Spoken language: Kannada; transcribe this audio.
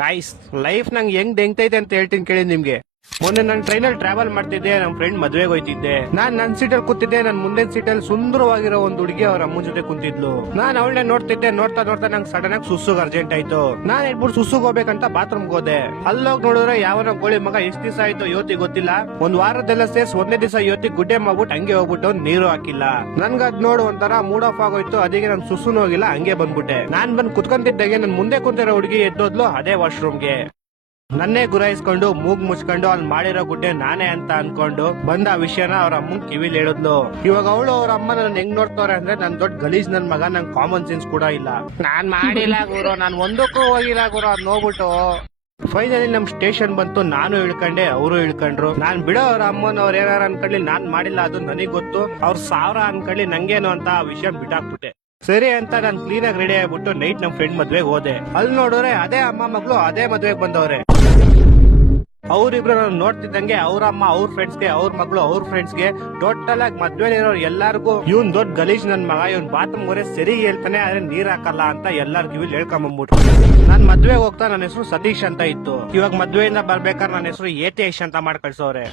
ಗಾಯ್ಸ್, ಲೈಫ್ ನಂಗೆ ಹೆಂಗ್ ದೆಂಗ್ತೈತೆ ಅಂತ ಹೇಳ್ತೀನಿ ಕೇಳಿ ನಿಮ್ಗೆ. ಮೊನ್ನೆ ನಾನು ಟ್ರೈನಲ್ಲಿ ಟ್ರಾವೆಲ್ ಮಾಡ್ತಿದ್ದೆ, ನಮ್ ಫ್ರೆಂಡ್ ಮದ್ವೆಗೆ ಹೋಯ್ತಿದ್ದೆ. ನಾನ್ ನನ್ ಸೀಟಲ್ಲಿ ಕೂತಿದ್ದೆ. ನನ್ ಮುಂದೆ ಸೀಟಲ್ಲಿ ಸುಂದರವಾಗಿರೋ ಒಂದು ಹುಡುಗಿ ಅವ್ರ ಅಮ್ಮನ ಜೊತೆ ಕುಂತಿದ್ಲು. ನಾನ್ ಅವಳನ್ನೇ ನೋಡ್ತಿದ್ದೆ. ನೋಡ್ತಾ ನೋಡ್ತಾ ನಂಗೆ ಸಡನ್ ಆಗಿ ಸುಸ್ಸುಗ್ ಅರ್ಜೆಂಟ್ ಆಯ್ತು. ನಾನ್ ಹೇಳ್ಬಿಟ್ಟು ಸುಸ್ಸುಗ್ ಹೋಗ್ಬೇಕಂತ ಬಾತ್ರೂಮ್ ಹೋದೆ. ಅಲ್ಲೋಗ್ ನೋಡಿದ್ರೆ ಯಾವನ ಗೋಳಿ ಮಗ ಎಷ್ಟ್ ದಿವಸ ಆಯ್ತು ಯೋತಿ ಗೊತ್ತಿಲ್ಲ, ಒಂದ್ ವಾರದೆಲ್ಲ ಸೇರ್ಸ್ ಒಂದೇ ದಿವಸ ಯೋತಿ ಗುಡ್ಡೆ ಮಾಡ್ಬಿಟ್ಟು ಹಂಗೆ ಹೋಗ್ಬಿಟ್ಟು ನೀರು ಹಾಕಿಲ್ಲ. ನನ್ಗದ್ ನೋಡು ಒಂಥರ ಮೂಡ್ ಆಫ್ ಆಗೋಯ್ತು. ಅದಕ್ಕೆ ನನ್ ಸುಸ್ಸುನು ಹೋಗಿಲ್ಲ, ಹಂಗೆ ಬಂದ್ಬಿಟ್ಟೆ. ನಾನ್ ಬಂದ್ ಕುತ್ಕೊಂತಿದ್ದಾಗೆ ನನ್ ಮುಂದೆ ಕುಂತಿರೋ ಹುಡುಗಿ ಎದ್ದೋದ್ಲು ಅದೇ ವಾಶ್ರೂಮ್ಗೆ. ನನ್ನೇ ಗುರಾಯಿಸ್ಕೊಂಡು ಮೂಗ್ ಮುಚ್ಕೊಂಡು ಅಲ್ಲಿ ಮಾಡಿರೋ ಗುಡ್ಡೆ ನಾನೇ ಅಂತ ಅನ್ಕೊಂಡು ಬಂದ ಆ ವಿಷಯನ ಅವ್ರ ಅಮ್ಮನ್ ಕಿವಿಲ್ ಹೇಳಿದ್ಲು. ಇವಾಗ ಅವಳು ಅವ್ರ ಅಮ್ಮ ನನ್ನ ಹೆಂಗ್ ನೋಡ್ತವ್ರೆ ಅಂದ್ರೆ ನನ್ ದೊಡ್ಡ ಗಲೀಜ್ ನನ್ ಮಗ, ನಂಗೆ ಕಾಮನ್ ಸೆನ್ಸ್ ಕೂಡ ಇಲ್ಲ. ನಾನ್ ಮಾಡಿಲ್ಲ ಗುರು, ನಾನ್ ಒಂದಕ್ಕೂ ಹೋಗಿಲ್ಲ ಗುರು ಅದ್ ನೋಡ್ಬಿಟ್ಟು. ಫೈನಲಿ ನಮ್ ಸ್ಟೇಷನ್ ಬಂತು. ನಾನು ಇಳ್ಕೊಂಡೆ, ಅವರು ಇಳ್ಕೊಂಡ್ರು. ನಾನ್ ಬಿಡೋ ಅವ್ರ ಅಮ್ಮನ ಅವ್ರ ಏನಾರ ಅನ್ಕೊಳ್ಳಿ, ನಾನ್ ಮಾಡಿಲ್ಲ ಅದು ನನಗ್ ಗೊತ್ತು. ಅವ್ರ ಸಾವಿರ ಅನ್ಕೊಳ್ಳಿ, ನಂಗೇನು ಅಂತ ಆ ವಿಷಯ ಬಿಟ್ಟಾಕ್ಬಿಟ್ಟೆ. ಸರಿ ಅಂತ ನಾನ್ ಕ್ಲೀನ್ ಆಗಿ ರೆಡಿ ಆಗ್ಬಿಟ್ಟು ನೈಟ್ ನಮ್ ಫ್ರೆಂಡ್ ಮದ್ವೆಗೆ ಹೋದೆ. ಅಲ್ಲಿ ನೋಡಿದ್ರೆ ಅದೇ ಅಮ್ಮ ಮಗಳು ಅದೇ ಮದ್ವೆಗೆ ಬಂದವ್ರೆ. ಅವ್ರಿಬ್ರು ನಾನು ನೋಡ್ತಿದ್ದಂಗೆ ಅವ್ರ ಅಮ್ಮ ಅವ್ರ ಫ್ರೆಂಡ್ಸ್ಗೆ, ಅವ್ರ ಮಗಳು ಅವ್ರ ಫ್ರೆಂಡ್ಸ್ಗೆ, ಟೋಟಲ್ ಆಗಿ ಮದ್ವೆಲಿರೋರು ಎಲ್ಲಾರ್ಗು ಇವ್ನ್ ದೊಡ್ಡ ಗಲೀಜ್ ನನ್ ಮಗ, ಇವ್ನ್ ಬಾತ್ರೂಮ್ ಹೋರೆ ಸರಿ ಹೇಳ್ತಾನೆ ಆದ್ರೆ ನೀರ್ ಹಾಕಲ್ಲ ಅಂತ ಎಲ್ಲಾರ್ ಕಿವಿಲ್ ಹೇಳ್ಕೊಂಬಂದ್ಬಿಟ್ರು. ನಾನ್ ಮದ್ವೆಗೆ ಹೋಗ್ತಾ ನನ್ನ ಹೆಸರು ಸತೀಶ್ ಅಂತ ಇತ್ತು. ಇವಾಗ ಮದ್ವೆಯಿಂದ ಬರ್ಬೇಕಾದ್ರೆ ನನ್ನ ಹೆಸರು ಏತೇಶ್ ಅಂತ ಮಾಡಿ ಕಳ್ಸೋರೆ.